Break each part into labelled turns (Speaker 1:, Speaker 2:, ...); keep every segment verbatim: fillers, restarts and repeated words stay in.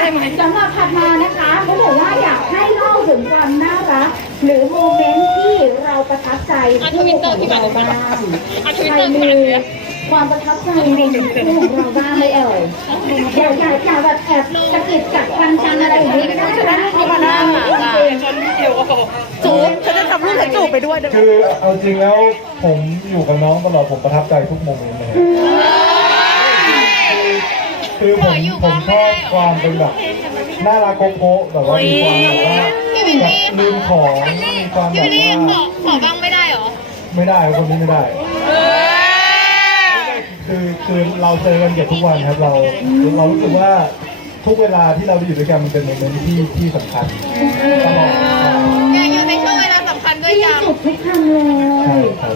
Speaker 1: ไหม
Speaker 2: สำหรับถัดมานะคะเขาบอกว่าอยากให้เล่าถึงความน่ารักหรือโมเมนต์ที่เราประทับใจคู่ของเราบ้างใครมีความประทับใจในคู่ของเราบ้างไหมเอ่ยอยากอยากอยากแบบแอบสะกิดจับพันกันอะไรอย่างนี้ได้ไหมเข้ามาหน้า
Speaker 1: จูบฉันจะทำรูปฉันจูบไปด้วย
Speaker 3: คือเอาจริงแล้วผมอยู่กับน้องตลอดผมประทับใจทุกโมเมนต์เลยคือผมผมชอบความเป็นแบบน่ารักโกโก้แบบว่ามีความแบบว่าแบบลืมของมีความแบบว่า
Speaker 4: ขอบ้างไม่ได้หรอ
Speaker 3: ไม่ได้คนนี้ไม่ได้คือคือเราเจอกันเกือบทุกวันครับเราเรารู้สึกว่าทุกเวลาที่เราอยู่ด้วยกันมันเป็นโมเมนต์ที่ที่สำคัญตลอด
Speaker 4: อยากอยู่ในช่วงเวลาสำคัญด้วยกัน
Speaker 2: สุดทุกคำเลย
Speaker 3: ใช่ครับ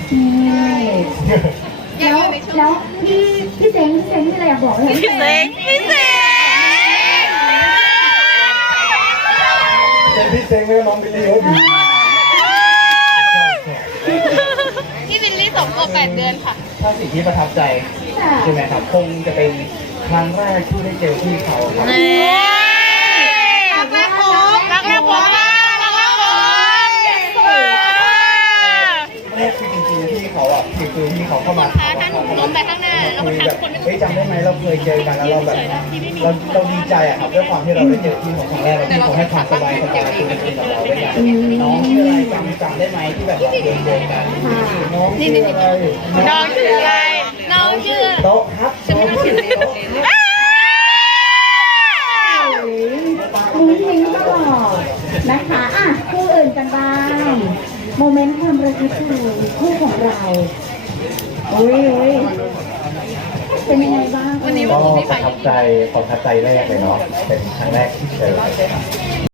Speaker 2: แล้วแล้วพี่พี่เซ้งพี่เซ้งมีอะไรอยากบอกไหม
Speaker 1: พี่เซ็งพี่เซ็ง
Speaker 3: เป็นพี่เซ้งไม่น้องบิลลี่เขาดี
Speaker 4: พี่บิลลี่สองขวบแปดเดือนค่ะ
Speaker 5: ถ้าสิ่งที่ประทับใจใช่ไหมครับคงจะเป็นครั้งแรกที่ได้เจอพี่เขาครับ
Speaker 4: รักแรกพบรักแรกพบรักแรกพบ
Speaker 5: แรกคือจริงๆพี่เขาอ่ะคือคือพี่เขาเข้ามา
Speaker 4: พาท่านล้มไปข้างหน้าแล้ว
Speaker 5: คุย
Speaker 4: ทา
Speaker 5: แบบ
Speaker 4: คนไม่
Speaker 5: เฮ้ยจำได้ไหมเราเคยเจอกันแล้วเราแบบเราเราดีใจอ่ะครับด้วยความที่เราได้เจอพี่ของครั้งแรกแล้วพี่เขาให้ความสบายสบายคือมันเป็นกับเราด้วยกันน้องชื่ออะไรจำจำได้ไหมที่แบบเราเดินเดินกันน้องชื่ออะไร
Speaker 4: น้องชื่ออะไรน้องชื่อ
Speaker 5: โต๊ะครับโต๊ะชื่อโต๊ะ
Speaker 2: มุ้งมิ้งตลอดนะคะอ่ะคู่อื่นกันบ้างโมเมนต์ความประทับใจคู่ของเราโอ้ยโอ้ยเป็นยังไงบ้างวันนี้
Speaker 3: ก็ประทับใจประทับใจแรกเลยเนาะเป็นครั้งแรกที่เจอ